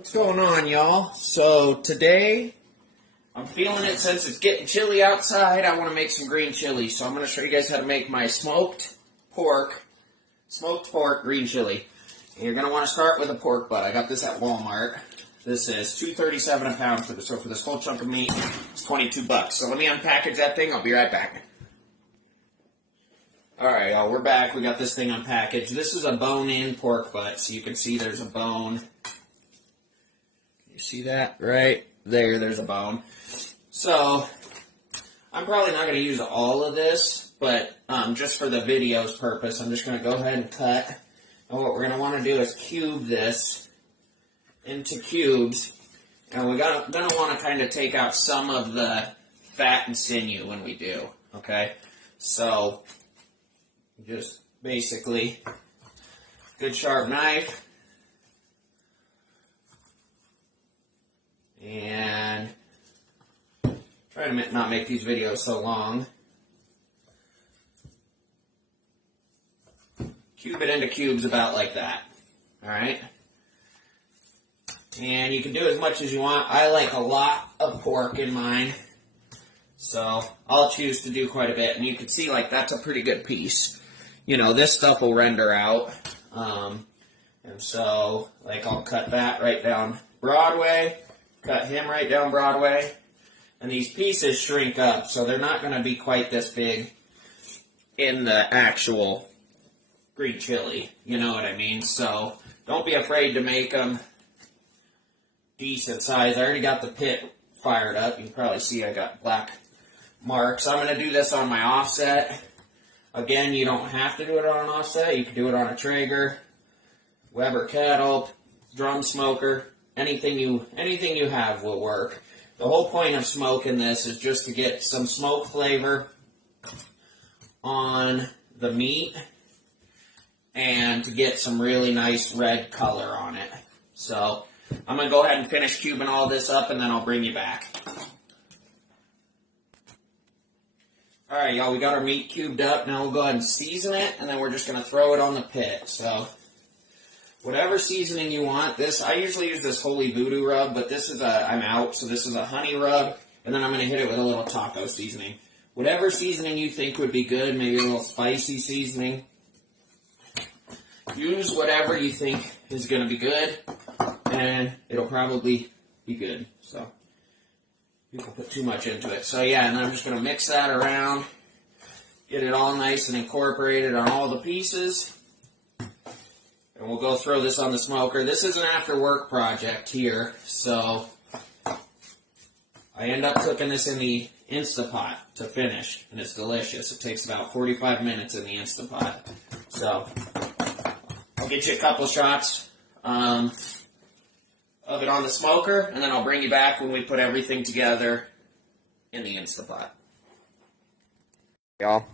What's going on, y'all? So today, I'm feeling it since it's getting chilly outside. I want to make some green chili. So I'm going to show you guys how to make my smoked pork green chili. And you're going to want to start with a pork butt. I got this at Walmart. This is $2.37 a pound for this. So for this whole chunk of meat, it's $22. So let me unpackage that thing. I'll be right back. Alright, y'all, we're back. We got this thing unpackaged. This is a bone-in pork butt. So you can see there's a bone. See that right there? There's a bone. So I'm probably not going to use all of this, but just for the video's purpose, I'm just going to go ahead and cut. And what we're going to want to do is cube this into cubes, and we're going to want to kind of take out some of the fat and sinew when we do. Okay, so just basically good sharp knife. And try to not make these videos so long. Cube it into cubes about like that. Alright? And you can do as much as you want. I like a lot of pork in mine, so I'll choose to do quite a bit. And you can see, like, that's a pretty good piece. You know, this stuff will render out. And so, like, I'll cut that right down Broadway. Cut him right down Broadway. And these pieces shrink up, so they're not going to be quite this big in the actual green chili. You know what I mean? So don't be afraid to make them decent size. I already got the pit fired up. You can probably see I got black marks. I'm going to do this on my offset. Again, you don't have to do it on an offset. You can do it on a Traeger, Weber kettle, drum smoker. Anything you have will work. The whole point of smoking this is just to get some smoke flavor on the meat and to get some really nice red color on it. So I'm going to go ahead and finish cubing all this up, and then I'll bring you back. Alright, y'all, we got our meat cubed up. Now we'll go ahead and season it, and then we're just going to throw it on the pit. So whatever seasoning you want. This, I usually use this Holy Voodoo rub, but this is I'm out, so this is a honey rub, and then I'm going to hit it with a little taco seasoning. Whatever seasoning you think would be good, maybe a little spicy seasoning. Use whatever you think is going to be good, and it'll probably be good. So you can put too much into it. So yeah, and then I'm just going to mix that around, get it all nice and incorporated on all the pieces. And we'll go throw this on the smoker. This is an after-work project here, so I end up cooking this in the Instapot to finish, and it's delicious. It takes about 45 minutes in the Instapot. So I'll get you a couple shots of it on the smoker, and then I'll bring you back when we put everything together in the Instapot. Y'all,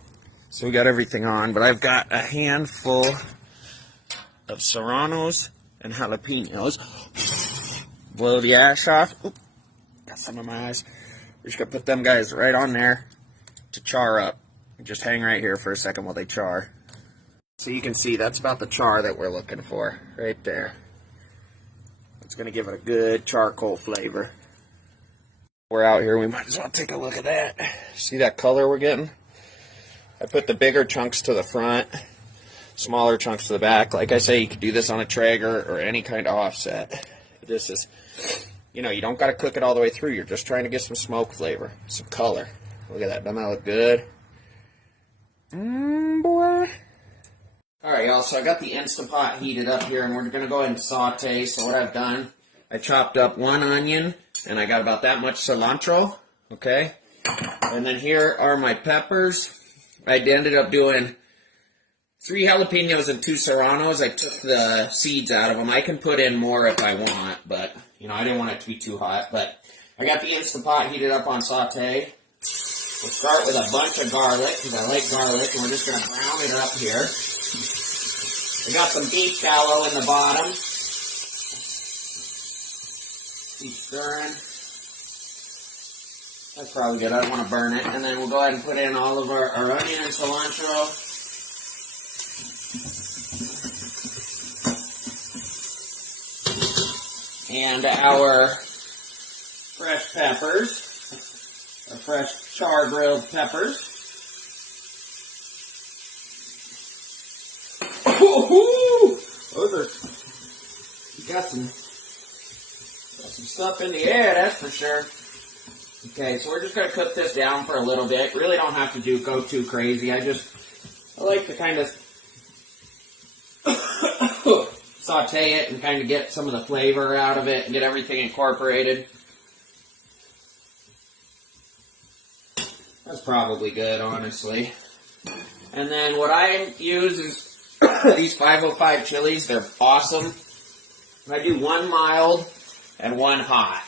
so we got everything on, but I've got a handful of serranos and jalapenos. Blow the ash off. Oop, got some in my eyes. We're just going to put them guys right on there to char up. Just hang right here for a second while they char. So you can see that's about the char that we're looking for right there. It's going to give it a good charcoal flavor. We're out here, we might as well take a look at that. See that color we're getting? I put the bigger chunks to the front, smaller chunks to the back. Like I say, you can do this on a Traeger or any kind of offset. This is, you know, you don't got to cook it all the way through. You're just trying to get some smoke flavor, some color. Look at that. Doesn't that look good? Boy. Alright, y'all, so I got the Instapot heated up here, and we're going to go ahead and saute. So what I've done, I chopped up one onion, and I got about that much cilantro, okay? And then here are my peppers. I ended up doing 3 jalapenos and 2 serranos. I took the seeds out of them. I can put in more if I want, but, you know, I didn't want it to be too hot. But I got the Instapot heated up on saute. We'll start with a bunch of garlic, because I like garlic, and we're just going to brown it up here. I got some beef tallow in the bottom. Keep stirring. That's probably good. I don't want to burn it. And then we'll go ahead and put in all of our onion and cilantro. And our fresh peppers, our fresh char grilled peppers. Woo-hoo! Those are, you got some stuff in the air, that's for sure. Okay, so we're just going to cook this down for a little bit. Really don't have to go too crazy. I like to kind of saute it and kind of get some of the flavor out of it and get everything incorporated. That's probably good, honestly. And then what I use is these 505 chilies. They're awesome. I do one mild and one hot.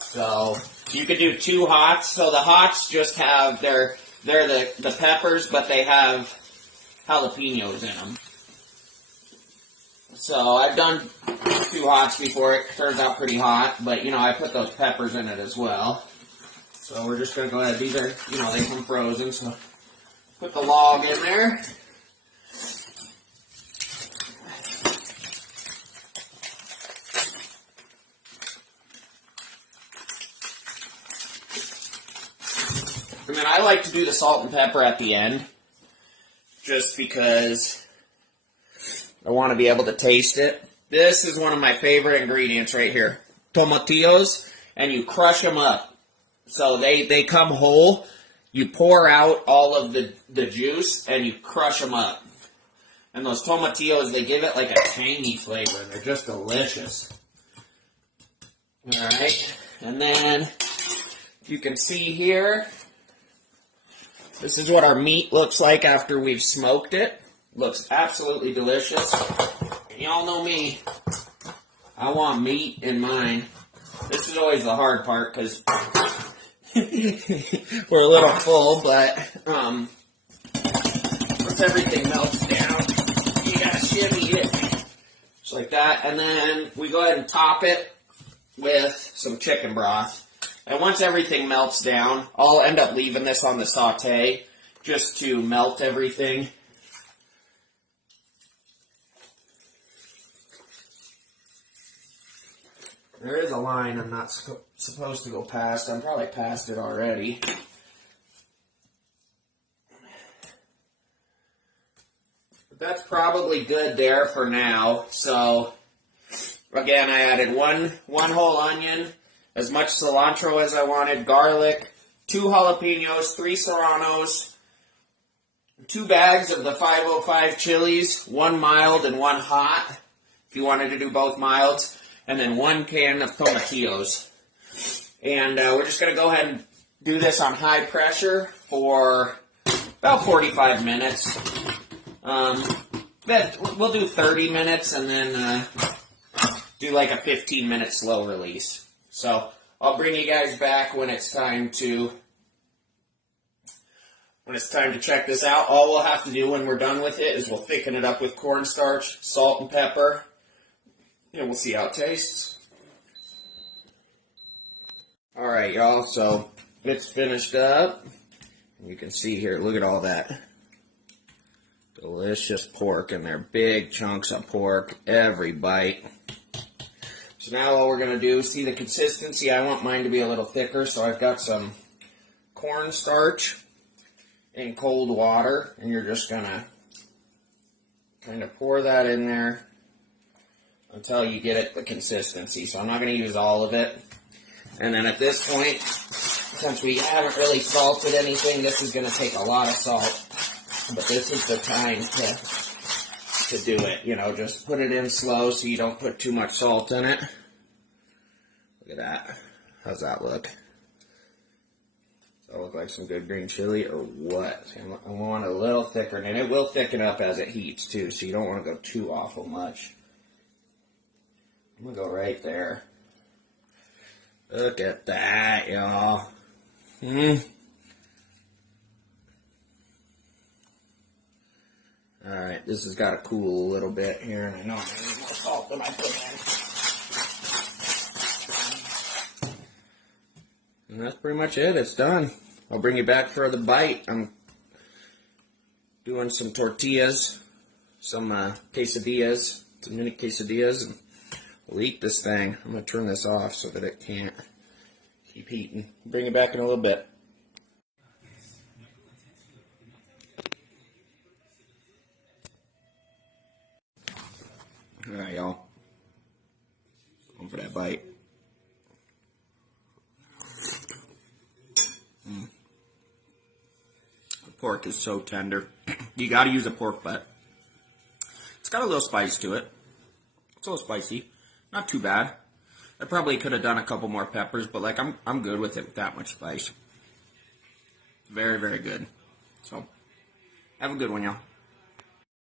So you could do two hots. So the hots just have, they're the peppers, but they have jalapenos in them. So I've done two hots before. It turns out pretty hot, but you know, I put those peppers in it as well. So we're just going to go ahead. These are, you know, they come frozen, so put the log in there. And then I like to do the salt and pepper at the end, just because I want to be able to taste it. This is one of my favorite ingredients right here. Tomatillos, and you crush them up. So they come whole. You pour out all of the juice, and you crush them up. And those tomatillos, they give it like a tangy flavor, and they're just delicious. Alright, and then you can see here, this is what our meat looks like after we've smoked it. Looks absolutely delicious. Y'all know me. I want meat in mine. This is always the hard part because we're a little full, but once everything melts down, you gotta shimmy it. Just like that. And then we go ahead and top it with some chicken broth. And once everything melts down, I'll end up leaving this on the saute just to melt everything. There is a line I'm not supposed to go past. I'm probably past it already. But that's probably good there for now. So, again, I added one whole onion, as much cilantro as I wanted, garlic, 2 jalapenos, 3 serranos, 2 bags of the 505 chilies, 1 mild and 1 hot, if you wanted to do both milds. And then 1 can of tomatillos. And we're just going to go ahead and do this on high pressure for about 45 minutes. We'll do 30 minutes and then do like a 15-minute slow release. So I'll bring you guys back when it's time to check this out. All we'll have to do when we're done with it is we'll thicken it up with cornstarch, salt and pepper. And we'll see how it tastes. Alright, y'all, so it's finished up. You can see here, look at all that delicious pork in there. Big chunks of pork, every bite. So now all we're going to do, see the consistency? I want mine to be a little thicker, so I've got some cornstarch in cold water. And you're just going to kind of pour that in there until you get it the consistency. So I'm not going to use all of it. And then at this point, since we haven't really salted anything, this is going to take a lot of salt. But this is the time to do it. You know, just put it in slow so you don't put too much salt in it. Look at that. How's that look? Does that look like some good green chili or what? I want it a little thicker, and it will thicken up as it heats too, so you don't want to go too awful much. I'm going to go right there. Look at that, y'all. Alright, this has got to cool a little bit here, and I know I need more salt than I put in. And that's pretty much it. It's done. I'll bring you back for the bite. I'm doing some tortillas, some quesadillas, some mini quesadillas, and We'll eat this thing. I'm going to turn this off so that it can't keep heating. Bring it back in a little bit. All right, y'all. Going for that bite. The pork is so tender. You got to use a pork butt. It's got a little spice to it. It's a little spicy. Not too bad. I probably could have done a couple more peppers, but like I'm good with it with that much spice. Very, very good. So, have a good one, y'all.